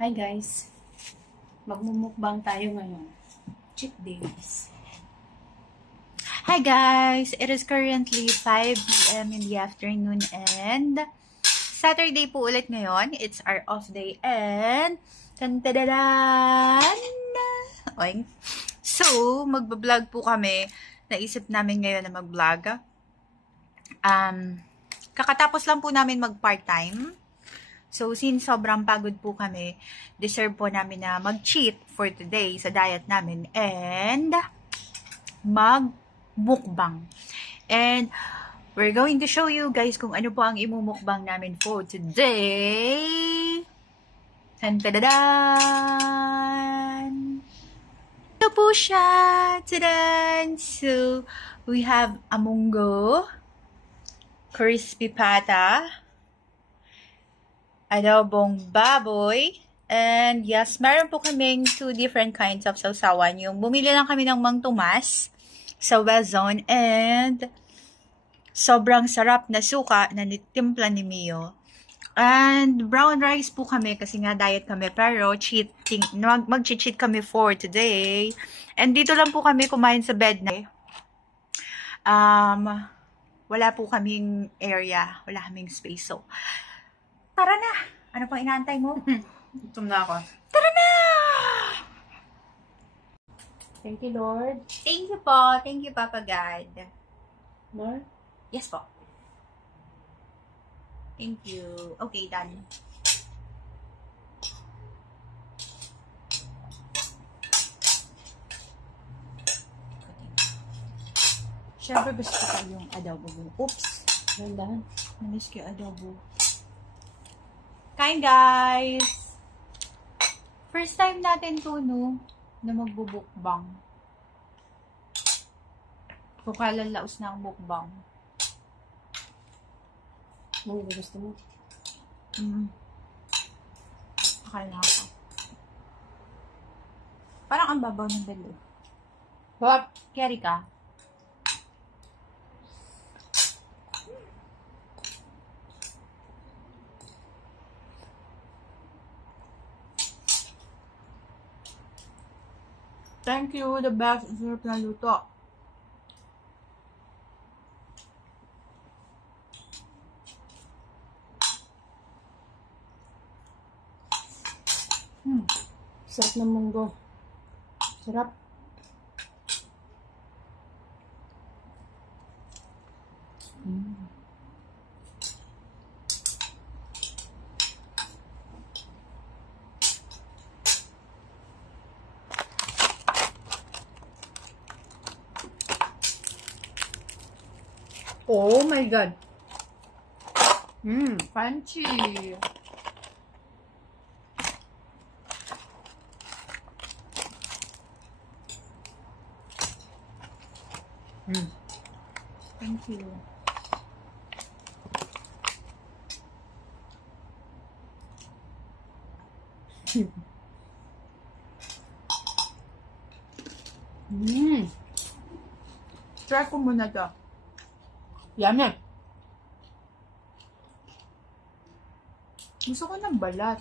Hi guys, magmumukbang tayo ngayon. Cheat days. Hi guys! It is currently 5 p.m. in the afternoon and Saturday po ulit ngayon. It's our off day and tantadadan! Oink. So, magbablog po kami. Naisip namin ngayon na mag-vlog. Kakatapos lang po namin mag-part-time. So, since sobrang pagod po kami, deserve po namin na mag-cheat for today sa diet namin and mag-mukbang. And we're going to show you guys kung ano po ang imumukbang namin for today. Tantadadan! Ito po siya! Tadan! So, we have amungo, crispy pata, adobong baboy, and yes, meron po kaming 2 different kinds of sausawan. Yung bumili lang kami ng Mang Tomas sa Wezon and sobrang sarap na suka na nitimpla ni Mio. And brown rice po kami kasi nga diet kami pero mag-cheat kami for today. And dito lang po kami kumain sa bed na wala po kaming area, wala kaming space. So, tara na! Ano pang inaantay mo? Gutom na ako. Tara na! Thank you, Lord. Thank you po. Thank you, Papa God. More? Yes po. Thank you. Okay, done. Siyempre gusto ko yung adobo. Oops! Dahan-dahan. Namiss ko yung adobo. Kain, guys! First time natin to, no? Na magbubukbang. So, kalalaos na ang bukbang. Ano gusto mo? Akala ko. Parang ang babaw ng belo. What? Carry ka? Thank you, the best. Ang sarap na luto. Sarap ng munggo. Sarap. Oh my God. Crunchy. Thank you. Try ko muna to. Yummy. Gusto ko ng balat.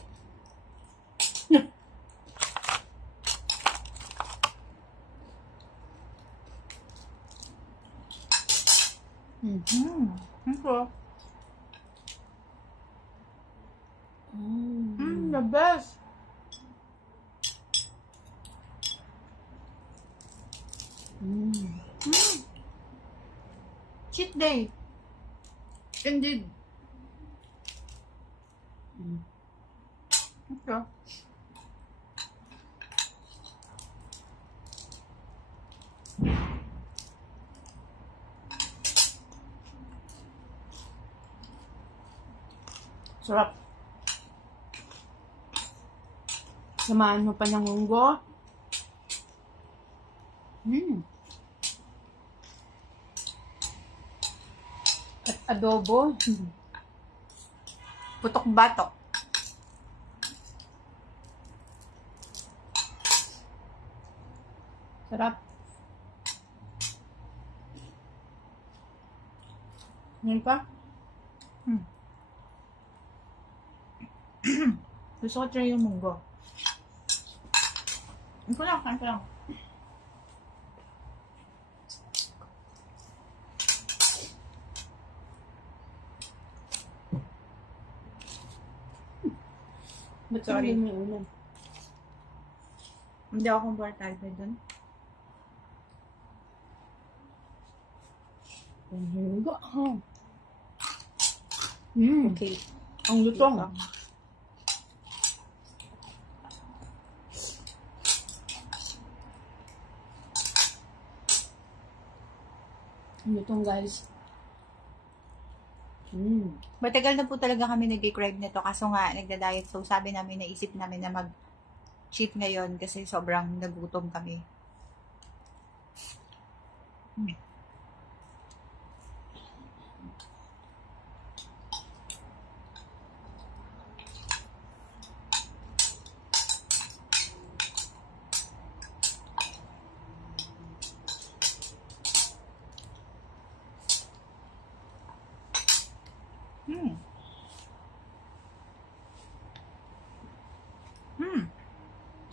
Ito. The best. Cheat day. Indeed. Okay. Sarap. Samahan mo pa ng munggo. At adobo. Putok-batok. Sarap. Ngayon pa? Gusto ko try yung munggo. Ito lang, kain ko lang. Ba't Sorry. hindi may ulam? Hindi ako komportable dun. Higa. Okay. Ang lutong. Ang lutong, guys. Matagal na po talaga kami nag-crave nito kaso nga nagda-diet. So sabi namin, naisip namin na mag-cheat ngayon kasi sobrang nagutom kami.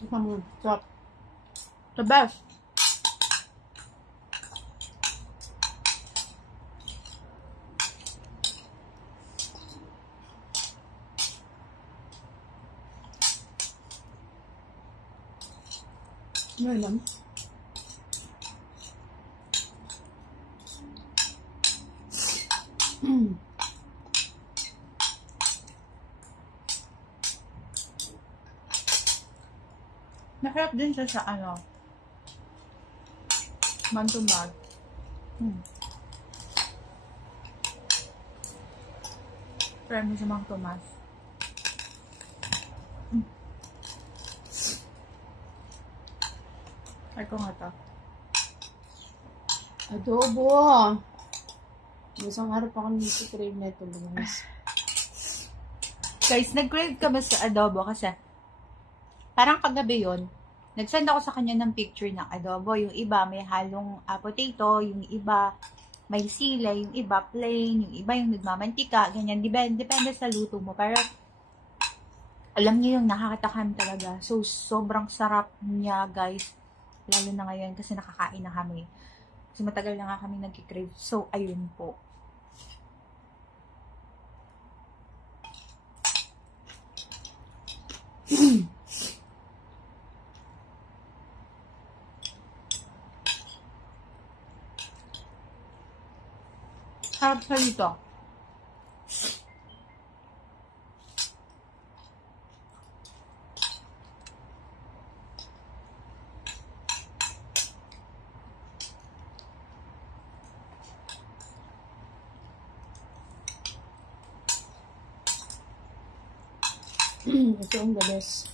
Ito mo. Stop. The best. Ano lang? Naharap din siya sa mantumag. Try mo sa Mang Tomas. Try ko nga to. Adobo. Isang harap ako nag-crave na ito. Guys, nag-crave kami sa adobo kasi parang kagabi yun, nag-send ako sa kanya ng picture ng adobo. Yung iba may halong potato, yung iba may sila, yung iba plain, yung iba yung nagmamantika, ganyan. Depende sa luto mo. Pero alam niyo yung nakakatakam talaga. So, sobrang sarap niya, guys. Lalo na ngayon kasi nakakain na kami. Kasi matagal na nga kami nag-crave. So, ayun po. Harap sa dito. Ito ang the best.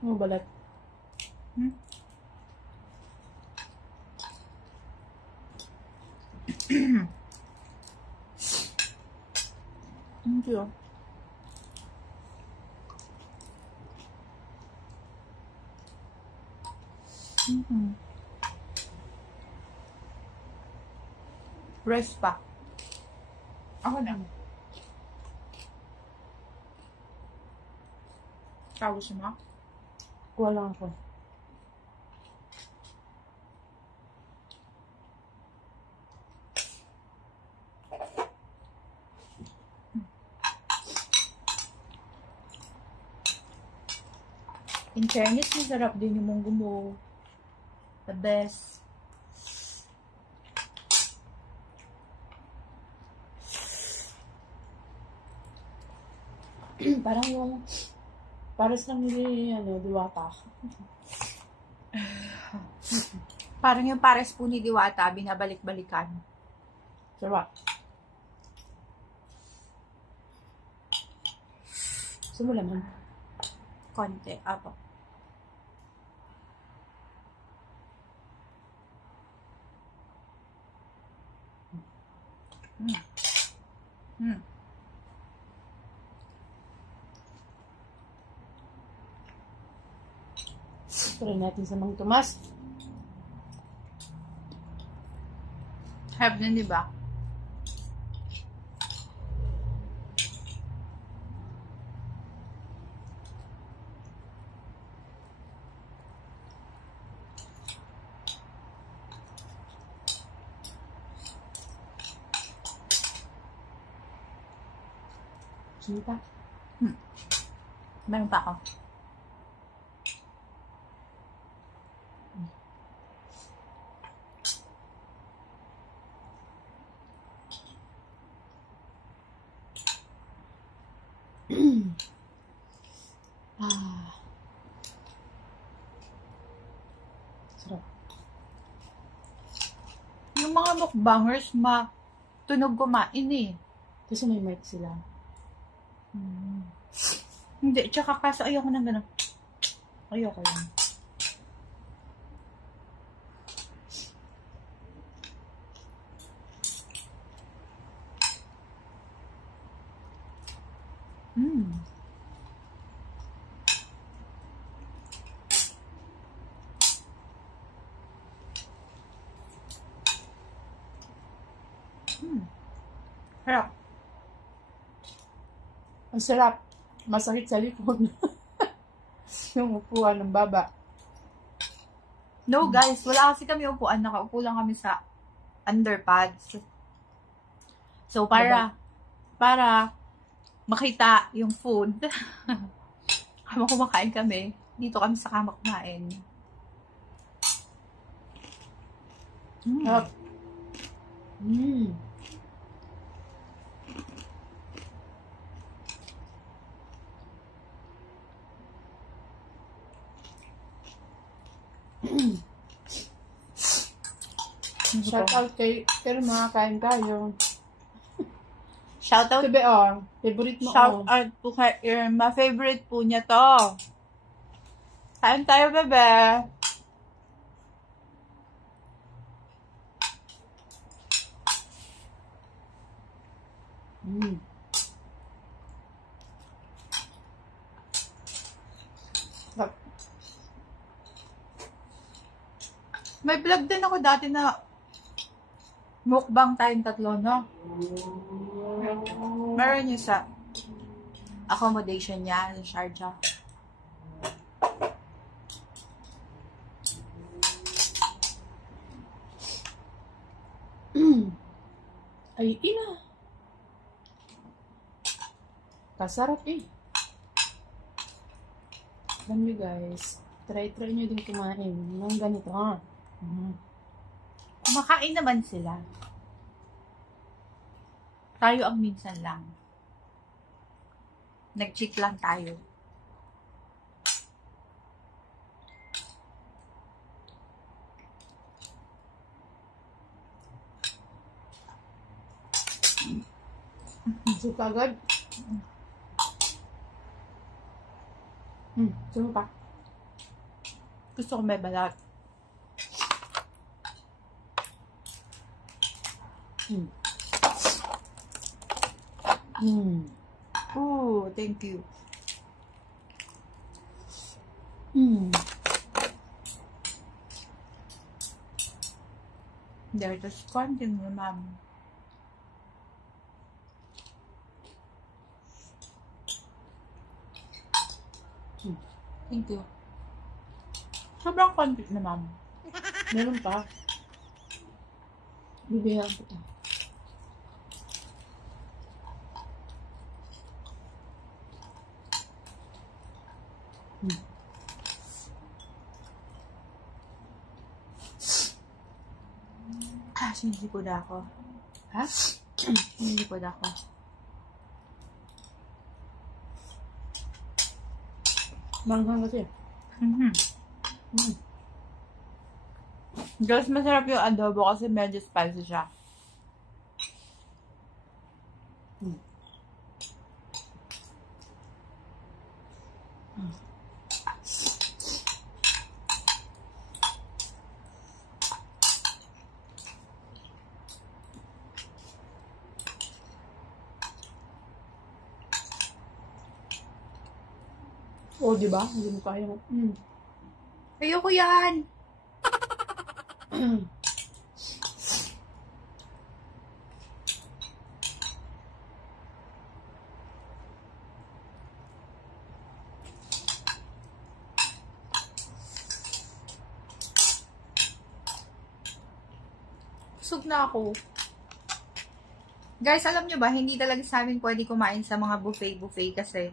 Ano balat? Thank you. Rest pa. Ako lang. Tapos mo? Kuha lang ako. In fairness, masarap din yung munggo mo. The best. Parang yung pares lang ni Diwata. Parang yung pares po ni Diwata, binabalik-balikan. Sarap. Gusto mo laman? Konti. Apo. Try natin sa Mang Tomas. Have din, di ba? Sino pa? Meron pa ako. Ah. Sarap. Yung mga mukbangers, tunog kumain eh. Kasi may mic sila. Hindi, tsaka kaso ayoko ng gano'n. Ayoko yun. Harap. Ang sarap. Masakit sa likod. Yung upuan ng baba. No guys, wala kasi kami upuan. Nakaupo lang kami sa underpads. So, para makita yung food, habang kumakain kami, dito kami sa kama kumain. Sarap. Shout out kay pero makakain tayo. Shout out. Sabi favorite mo Shout out po kay Irma. Favorite po niya to. Kain tayo, bebe. May vlog din ako dati na mukbang tayong tatlo, no? Meron yung sa accommodation niya sa Sharjah. Ay, ina. Kasarap eh. Alam nyo guys, try nyo din kumain ng ganito ha. Kumakain naman sila. Tayo ang minsan lang. Nag-cheat lang tayo. Suka agad. Sumo pa. Gusto ko may balat. Ooh, thank you. There's just continue, ma'am. Thank you. Sobrang konti na, ma'am. Meron pa. Bibigyan ko ito. Sinilipod ako. Ha? Sinilipod ako. Manghang kasi. Guys, masarap yung adobo kasi medyo spicy siya. Oh, di ba? Hindi mo kaya. Ayoko yan! Busog na ako. Guys, alam nyo ba, hindi talaga sa amin pwede kumain sa mga buffet kasi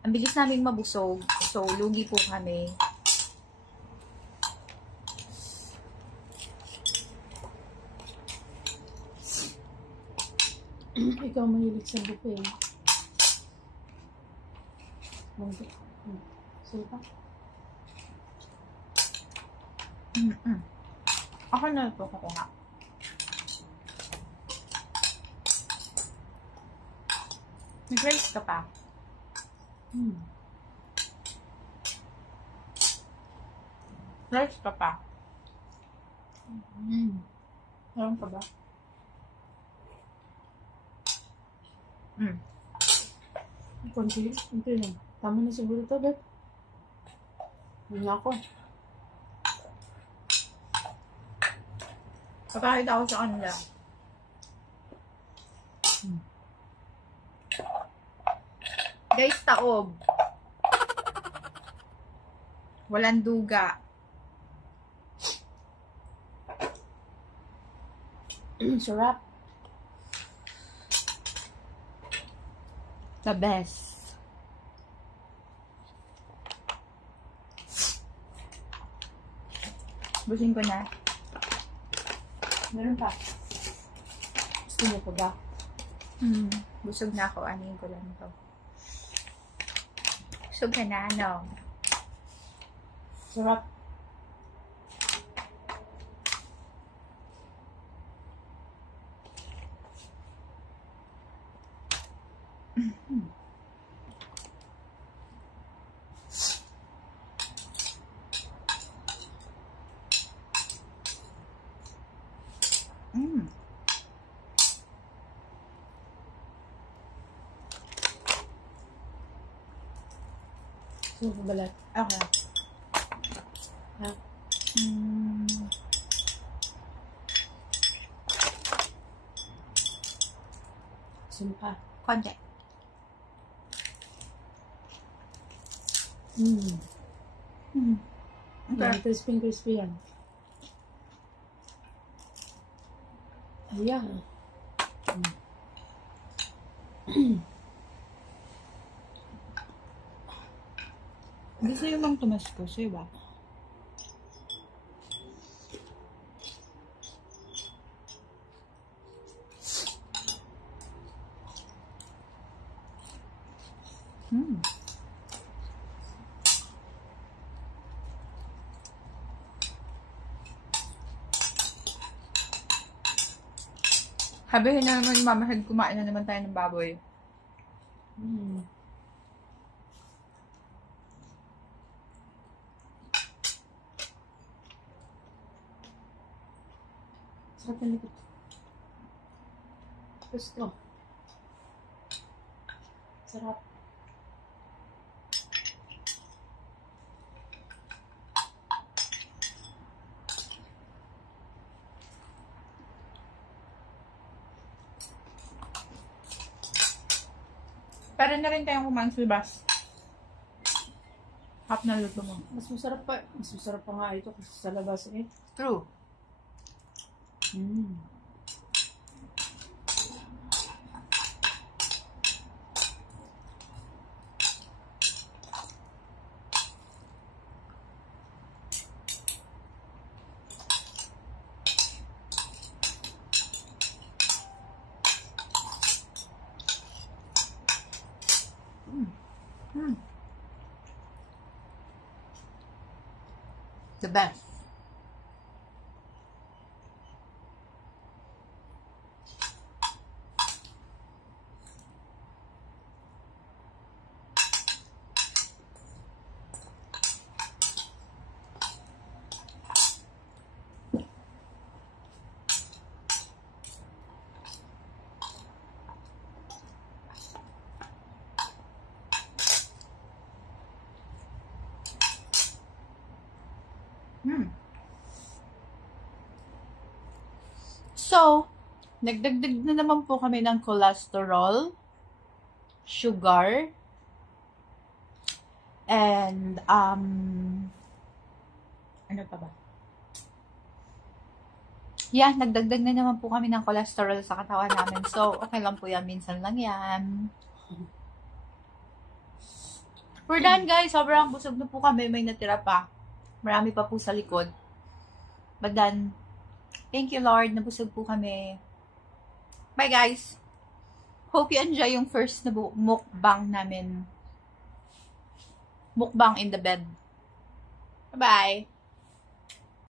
ang bilis namin mabusog. So, lugi po kami. Ikaw mahilig sa buffet. Sarap pa? Ako na ito kukuha. Nag-rice ka pa. Rice ka pa. Meron pa ba? Konti lang. Tama na siguro ito, babe. Hindi na ako. Papakita ako sa kanila. Guys, taob. Walang duga. Sarap. The best. Busin ko na. Meron pa. Gusto mo pa ba? Busog na ako. Anin ko lang ito. Busog ka na, ano? Sarap. Gusto mo balat? Okay. Ha? Gusto mo pa? Konti. Okay. Crispy yan. Ayan. Gusto yung mang tumas ko, so ba? Sabihin na naman yung mamahad, kumain na naman tayo ng baboy. Sarap na likod. Gusto. Sarap. Para na rin tayong kumain sa labas. Half na luto mo. Mas masarap pa. Mas masarap pa nga ito kasi sa labas eh. True. The best. So, nagdagdag na naman po kami ng cholesterol, sugar, and, ano pa ba? Yeah, nagdagdag na naman po kami ng cholesterol sa katawan namin. So, okay lang po yan. Minsan lang yan. We're done, guys. Sobrang busog na po kami. May natira pa. Marami pa po sa likod. But then, thank you, Lord. Nabusog po kami. Bye, guys. Hope you enjoy yung first na mukbang namin. Mukbang in the bed. Bye-bye.